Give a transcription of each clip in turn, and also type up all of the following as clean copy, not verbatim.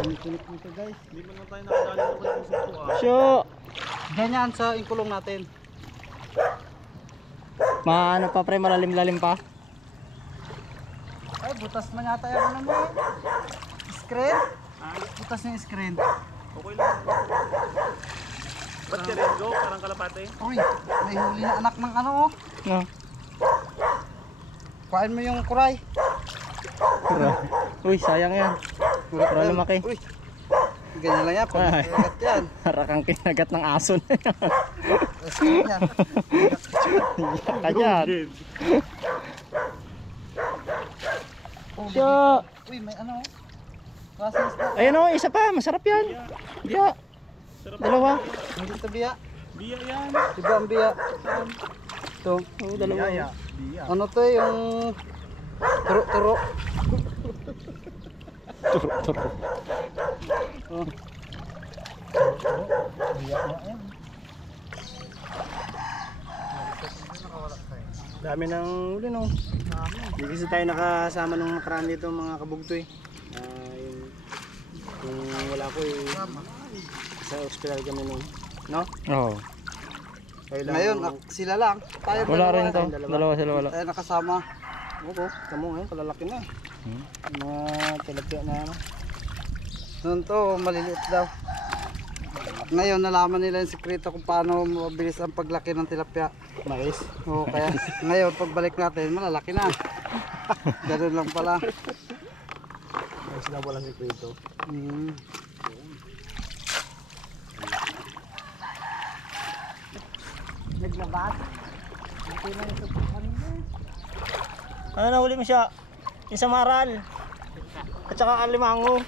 Tunik nito guys. Hindi mo na tayo nakadali ng walang sito ah. Syo! Ganyan sa inkulong natin. Maano pa pre, malalim-lalim pa. Ay, butas man yata yung ano mo. Screen? Butas yung screen. Okay lang. Ba't ka rin go? Parang kalapate? Uy, may huli na anak ng ano oh. No. Kuhain mo yung kuray. Uy, sayang yan. Pero lumaki. Uy, ganyan lang yan. Pag-agat yan. Para kang kinagat ng aso na yan. Screen yan. Iyak ka dyan. Syo! Uy, may ano oh. Klaseng isda. Ayun o, isa pa. Masarap yan. Biya. Dalawa. Hindi ito biya. Biya yan. Diba ang biya? Ito. Oo, dalawa. Biya. Ano to yung turo-turo. Turo-turo. Oh. Dami ng uli no. Hindi kasi tayo nakasama nung nakaraan dito mga kabugtoy. Kung wala ko sa hospital kami nung, no? Oo. Ngayon, sila lang. Tayo Wala rin to. dalawa. Dalawa sila wala. Tayo nakasama. Oo, tamo ngayon kalalaki na. Mga tilapia na ano. Noon to, maliliit daw. Ngayon, nalaman nila yung sekreto kung paano mabilis ang paglaki ng tilapia. Mais. Oo, kaya ngayon, pagbalik natin, malalaki na. Ganun lang pala. Mais na walang sekreto. Naglabas. Ito na yung subukan mo. Ano nahuli mo siya? Yung samaral. At saka alimango.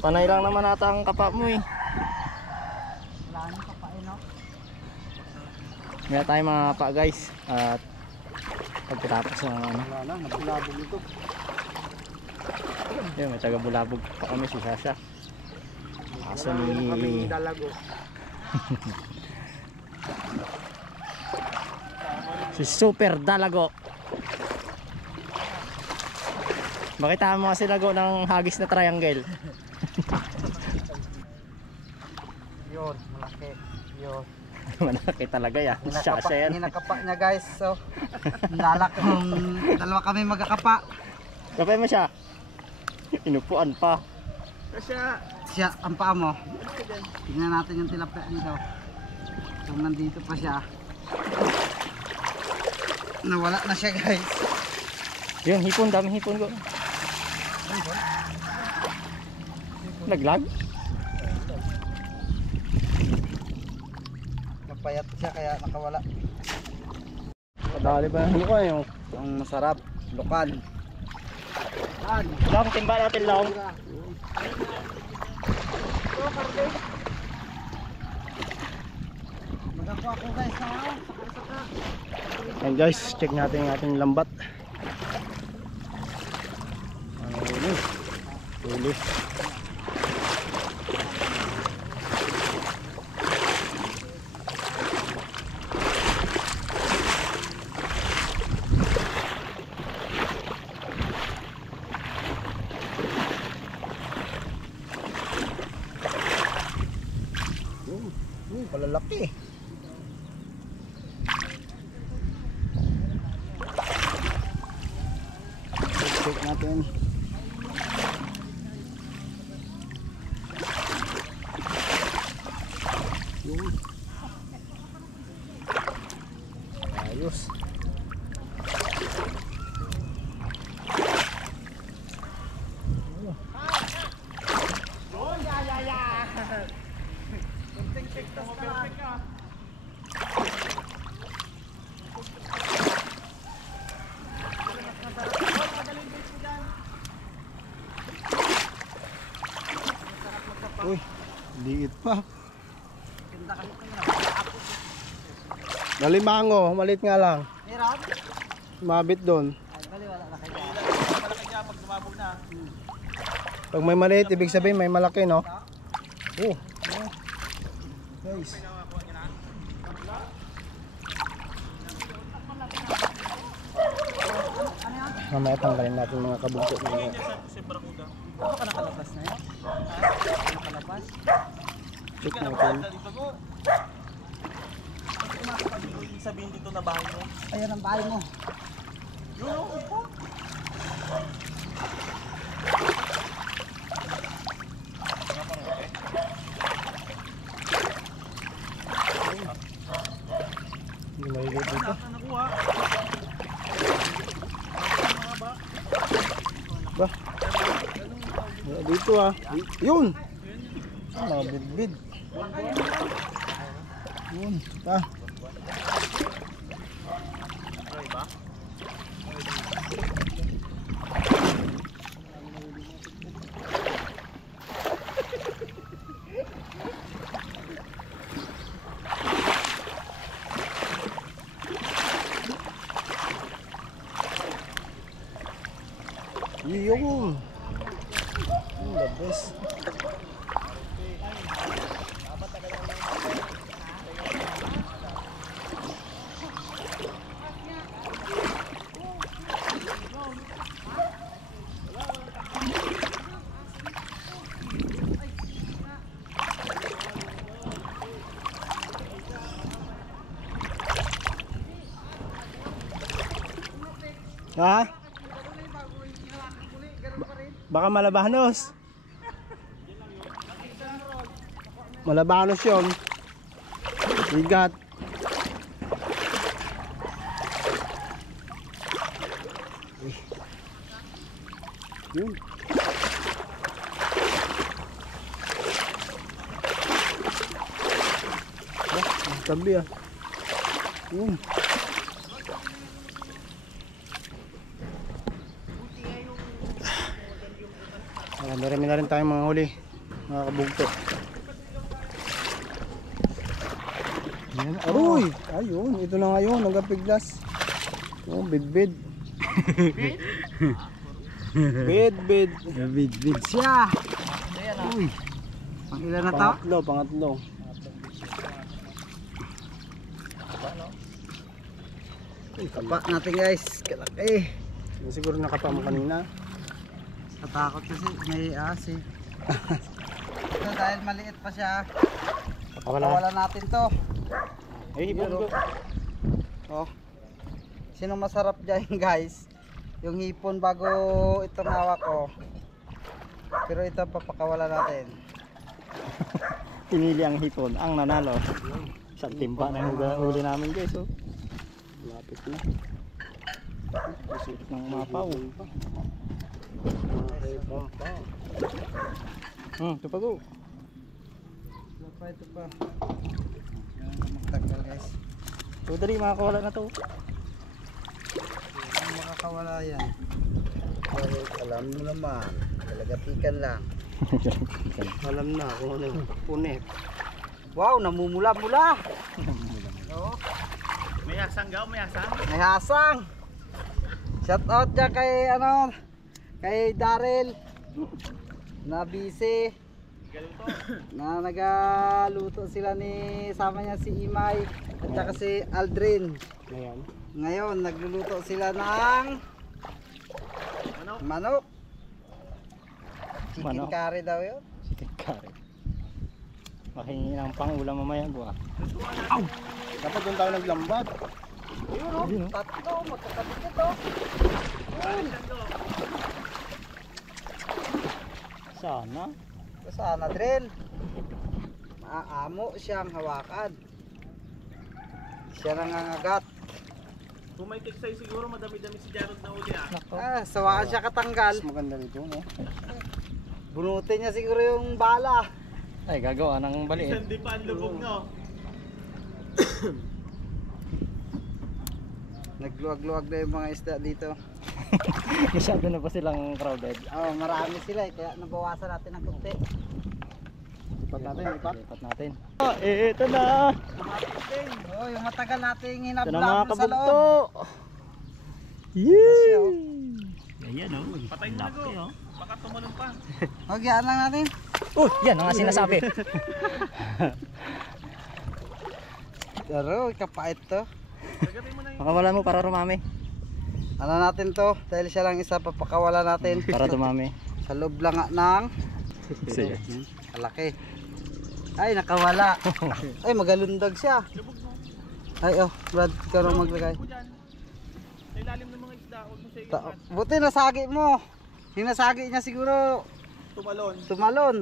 Panay lang naman ata ang kapa mo eh. Wala nang kapain, no? May tayo mga kapa guys. At pagkatapos ng ano. Wala na, nabulabog ito. Yun, may taga bulabog pa kami si Sasha. Aso ni Dalago. si Super Dalago. Makita mo kasi lago ng hagis na triangle. Yun, malaki. Yun. Malaki talaga yan. Sasha yan. Hinakapa niya guys. So, lalak dalawa kami magkakapa. Kapay mo siya. Inupuan pa. Siya, ang paa mo. Tingnan natin yung tilapia nito. Kung nandito pa siya. Nawala na siya guys. Yun, hipon. Daming hipon ko. Naglag? Napayat siya kaya nakawala. Kadali ba? Hindi ko yung Ang masarap, lukan. long, timba natin long. Magawa ko guys ha. And guys, check natin yung ating lambat. Ano huli. Palalaki. Check natin. Yun. Ayos. Uy, liit pa. Nalimango, maliit nga lang. Meron? Mabit doon. Ay, bali wala na kaya. Malaki niya pag lumabog na. Pag may maliit, ibig sabihin may malaki, no? Oh. Guys. Mamaya tanggalin natin mga kabugto. Sa Barakuda. Baka nakalabas na yun? Check Hindi ka natin. na dito ko. Pumasok ka dito, ibig sabihin dito na bahay mo. Ayan ang bahay mo. Yun o, upo. Hindi mahigit dito. Saan na nakuha? Mga ba? Ba? Wala dito ah. Yun! Mga bidbid. Yun. Ah. Ay ba? Yun! The best. Ha? Baka Malabanos. Malabanos yun. Bigat. Yun. Tabi ah. Yun. Marami na rin tayong mga huli, mga kabugto. Ayan. Aroy! Ayun, ito na ngayon, nagapiglas. Oh, bid-bid. Bid-bid. Bid siya. Uy. Pang ilan na to? Pangatlo. Kapa natin guys. Kalaki. Yung siguro nakapa mo kanina. Natakot kasi may asi. Ito dahil maliit pa siya. Pakawalan natin to. Ay, hipon ko. Oh. Sino masarap dyan guys? Yung hipon bago itong hawak ko. Pero ito papakawalan natin. Pinili ang hipon, ang nanalo. Sa timba na huli namin guys. Oh. Lapit na. Isip ng mapaw. Ito pa go. Ito pa. Yan, magtagal guys. So dali makakawala na to. Ang makakawala yan. Alam mo naman. Kalagatikan lang. Alam na kung ano yung punit. Wow, namumula-mula. Oo. May hasang gaw, may hasang. May hasang. Shout out dyan kay kay Daryl na busy na nagaluto sila ni sama niya si Imay at saka si Aldrin. Ngayon. Ngayon nagluluto sila ng manok. Chicken Manok. curry daw yun. Chicken curry. Makingi ng pang-ulam mamaya buha. Dapat doon tayo naglambat. Ayun o, Ayun, oh. tatlo, magkakabit ito. Sana. Sana Dren. Maaamo siyang hawakan. Siya nangangagat. Kung may tiksay siguro madami-dami si Jarod na uli ah. Ah, sawaan siya katanggal. Mas maganda nito, no? Bunutin niya siguro yung bala. Ay, gagawa ng baliit. Hindi pa ang lubog no. Nagluwag-luwag na yung mga isda dito. Masyado na pa silang crowded. Oh, marami sila eh, kaya nabawasan natin ng kunti. Lipat natin, lipat. Lipat natin. Oh, ito na. Oh, yung matagal nating Ito na mga hinablang sa kabugto. loob. Yee! Ayan o. Patayin mo na go. Baka tumalon pa. Hogyan lang natin. Yan ang nga sinasabi. Pero, kapait to. Pagatin mo na yung Makawala mo para rumami. Ano natin to? Dahil siya lang isa, papakawala natin. Para dumami. Sa loob lang nga ng Sige. kalaki. Ay, nakawala. Ay, magalundag siya. Ay, oh, Brad, ikaw na maglagay. Sa ilalim ng mga isda, huwag mo siya iangat. Buti nasagi mo. Yung nasagi niya siguro Tumalon. tumalon.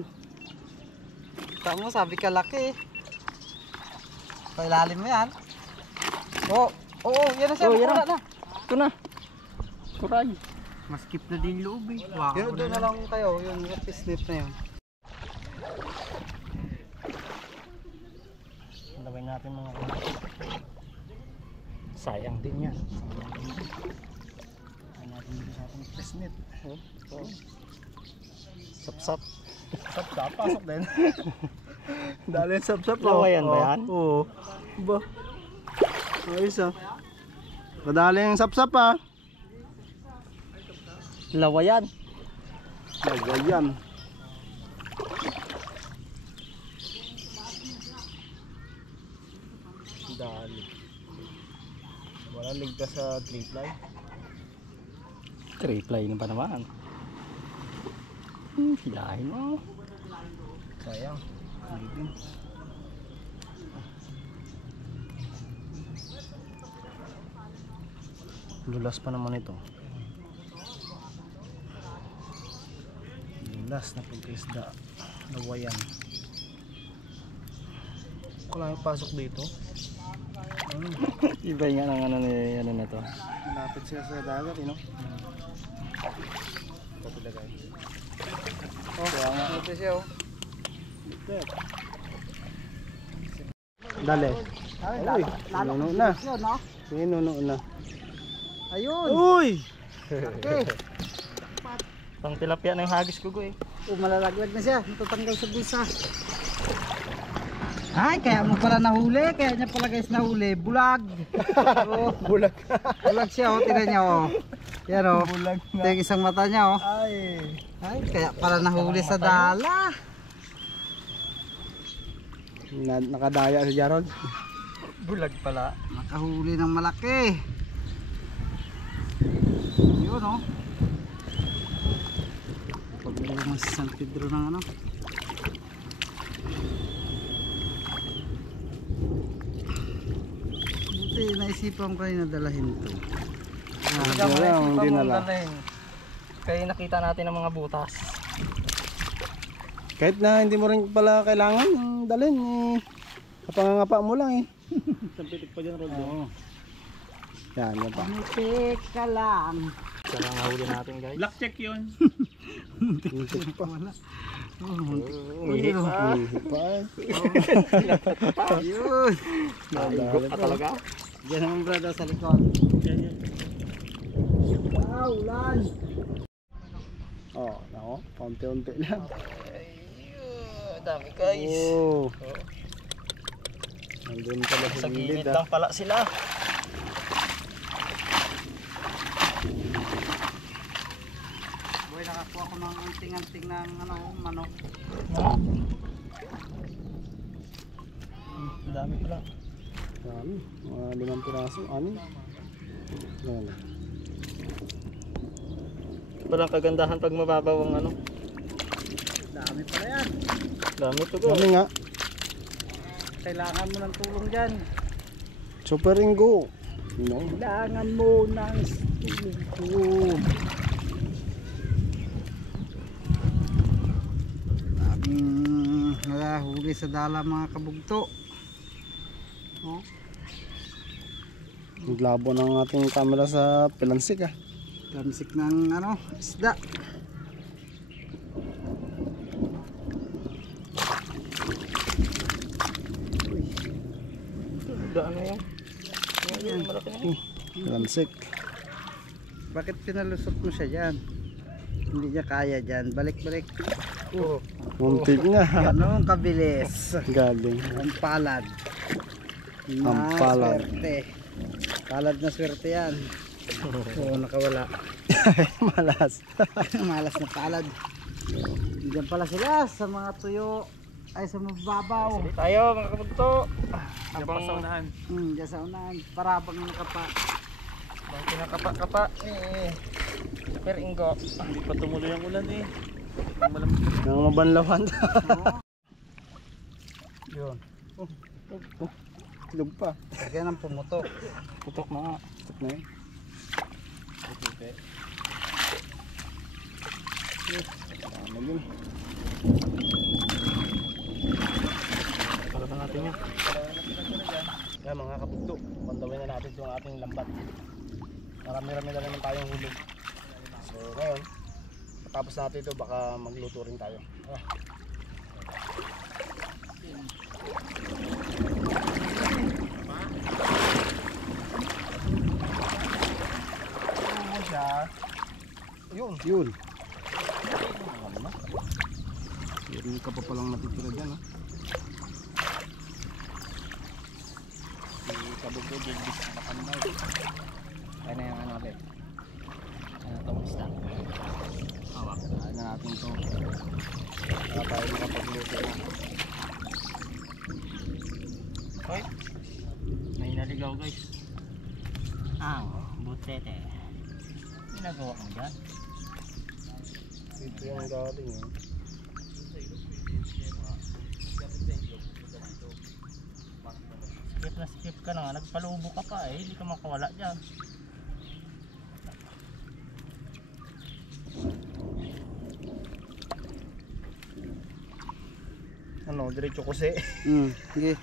Tama, sabi ka laki. Pailalim mo yan. Oh, oo, yan na siya. Oh, yan Wala na. na. Ito na. Kuray. Maskip na din loob eh. Wow. Pero doon na lang kayo, yung snip na yun. Laway natin mga sayang din yan. Laway natin dito sa ating pesnet. Sap-sap. Sap-sap, pasok din. Dali sap-sap. Lawayan ba yan? Oo. Ba? Ayos ah. Madali yung sap-sap ah. Lawayan. Lagayan. Dali. Wala ligtas sa 3-ply. Reply na pa naman. Hilahin mo. Sayang. Hindi. Dulas pa naman ito. Dulas na pagkaisda. Lawayan. Wala yung pasok dito. Iba nga ng ano na to. Malapit siya sa dagat, no? Ito talaga. Oh, kaya nga. Ito siya oh. Dali. Ay, Uy, lalo nuno na. yun, no? Nuno na. Ayun. Uy! Okay. Pang tilapia na yung hagis ko eh. Oh, malalaglag na siya. Natatanggal sa bulsa. Ay, kaya mo pala nahuli. Kaya niya pala guys nahuli. Bulag. Oh, Bulag. bulag siya oh. Tignan niya oh. Yan oh. Bulag Ito yung isang mata niya oh. Ay. Ay, kaya pala nahuli sa dala. Nakadaya si Jarod. Bulag pala. Nakahuli ng malaki. Yun oh. Pagbumas sa San Pedro ng ano. Buti naisipan ko rin na dalahin to. Hindi na lang. Kaya nakita natin ang mga butas. Kahit na hindi mo rin pala kailangan dalhin eh. Kapangangapa mo lang eh. Sampitik pa dyan, Rod. Oo. Yan pa. Pamitik ka lang. Sana nga huli natin guys. Black check yun. Muntik pa wala. Umihi pa. Yun. Naigo pa talaga. Diyan naman brother sa likod. Wow, ulan. Oh, nako. Konti-unti lang. Dami guys. Oh. Nandun pala Sa sa gilid gilid lang pala sila. Boy, nakakuha ko ng anting-anting ng ano, manok. Ang dami pala. Dami. Mga 5 piraso. Ano? Yan. Walang kagandahan pag mababaw ang ano. Dami pala yan. Dami ito guys. Dami nga. Kailangan mo ng tulong dyan. Super Ringo. No. Kailangan mo ng tulong. Nahuli sa dala mga kabugto. Oh. Naglabo ng ating camera sa pilansik ah. Damsik ng ano, isda. Ano yan? Yan, malaki na. Pilansik. Bakit pinalusot mo siya dyan? Hindi niya kaya dyan. Balik-balik. Oh. Muntik nga. Ganun kabilis. Galing. Ang palad. Ang palad. Swerte. Palad na swerte yan. Oo, nakawala. Malas. Malas na palad. Diyan pala sila sa mga tuyo. Ay sa mababaw. Sige tayo mga kabugto. Habang sa unahan. Diyan sa unahan. Parabang nakapa. Habang kinakapa-kapa eh. Super Ingo. Hindi pa tumuloy ang ulan eh. Ang malamig. Ang mabanlawan. Yun. Itlog pa. Lagyan ng pumutok. Putok na nga. Itlog na yun. Ano yun? Pagkatan natin yun. Kaya mga kapugdo, pantawin na natin yung ating lambat. Marami-rami na naman tayong hulog. So ngayon, matapos natin ito, baka magluto rin tayo. Ano siya? Yun. Yun. Meron ka pa palang natitira dyan, ha? Kabugdo din bis na kanday. Kaya na yung ano natin. Ano itong isda. Hawak. Kaya na natin ito. Para tayo makapagluto na. Hoy. May naligaw guys. Ang butete. Ginagawa mo dyan? Dito yung galing, eh. Skip na skip ka na nga. Nagpalubo ka pa eh. Hindi ka makawala dyan. Ano, diretso kasi. Sige.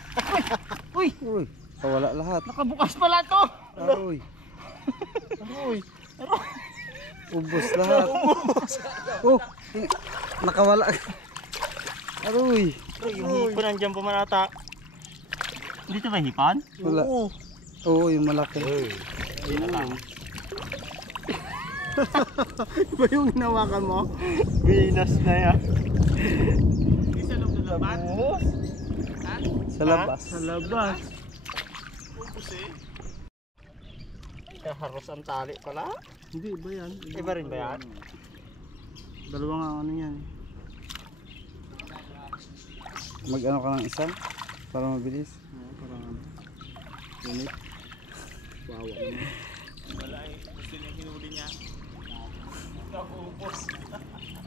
Uy! Uy, kawala lahat. Nakabukas pala to! Aroy. Aroy. Ubos lahat. Oh, nakawala. Aroy. Uy, yung hipon nandiyan pumanata. Dito ba hipan? Wala. Oo. Oo, yung malaki. Ayun lang. Iba yung hinawakan mo? Venus na yan. Sa labas. Sa labas. Kaharos ang tali pala. Hindi, iba yan. Iba rin ba yan? Dalawa nga ano yan. Mag-ano ka ng isa para mabilis. Parang unit. Wawa naman. Wala eh. Gusto niya hinuli niya. Nakupos.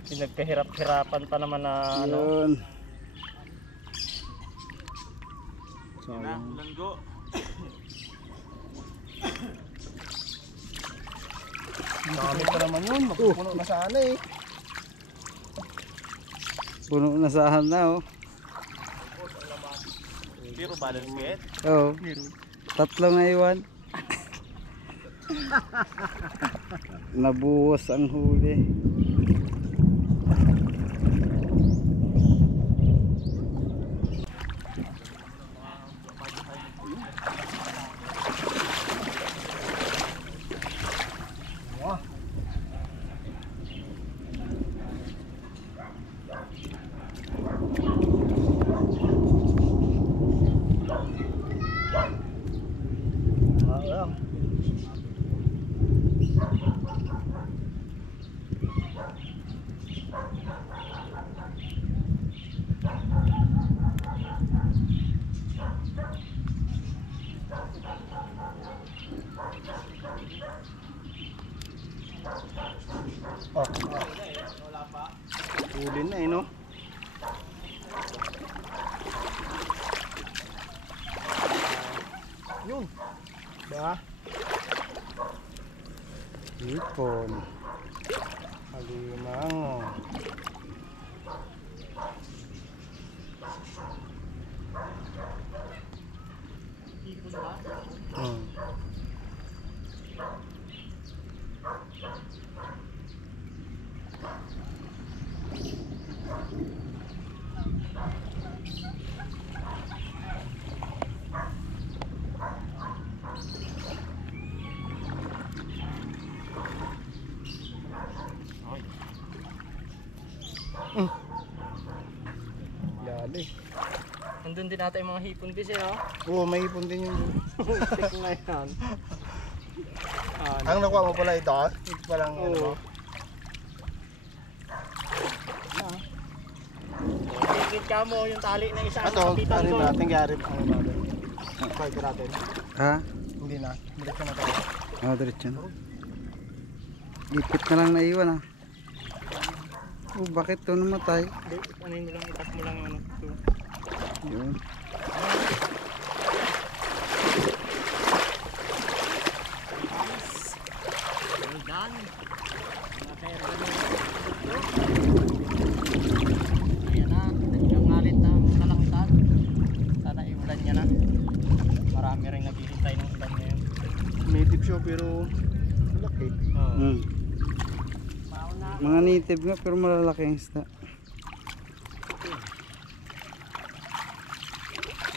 Pinagkahirap-hirapan pa naman na ano. Yun. Sayang. Langgo. Dami pa naman yun. Mapupuno na sana eh. Puno na sa na oh. Pero balance kit? Oo. Tatlong na iwan. Nabuhos ang huli. Huli na eh, no? Yun. Ba? Hipon. Halimango. Dali. Nandun din natin yung mga hipon bis eh, no? Oo, may ipon din yun. Tek na yan. Ang nakuha mo pala ito, ah? Ito palang ano mo. Tigit ka mo yung tali na isa. Ito, kapitan ano ko. natin, Garib. Ano natin? Try ko natin. Ha? Hindi na. Diretso na tayo. Oh, diretso na. Ipit na lang naiwan ah. Oh, bakit to namatay? Ano mo lang, itas mo lang yung ano. Yun. Ayan na, nagkangalit ng kalangtan. Sana iulan niya na. Marami rin naghihintay ng ulan ngayon. Native siya pero malaki. Mm. Mga native nga pero malalaki ang isda.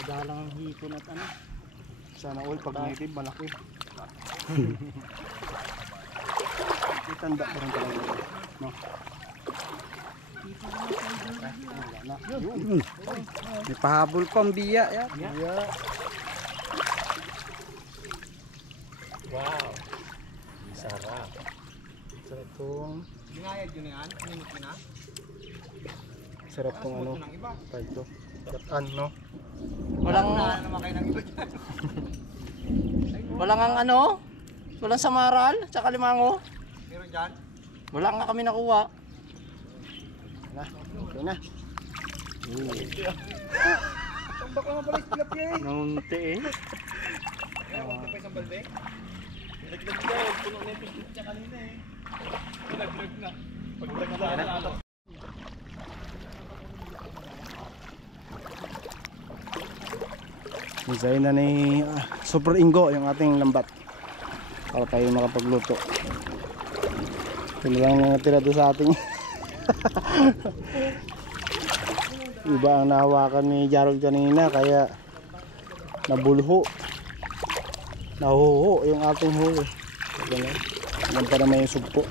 Madalang ang hipon at ano. Sana all pag native malaki. Itanda pa rin talaga. No? Wala na. Yun. May pahabol pa ang biya yan. Yeah. Wow. Sarap. So itong sarap tong ano. Palto. Gatan, no? Walang ang ano? Walang samaral, tsaka limango. Meron dyan? Wala nga kami nakuha. Na, okay na. Nunti eh. Design na ni Super Ingo yung ating lambat para tayo makapagluto. Ito lang natira doon sa ating iba ang nahawakan ni Jarol kanina kaya nabulho, nahuho yung ating huli. Yan pa naman yung sugpo.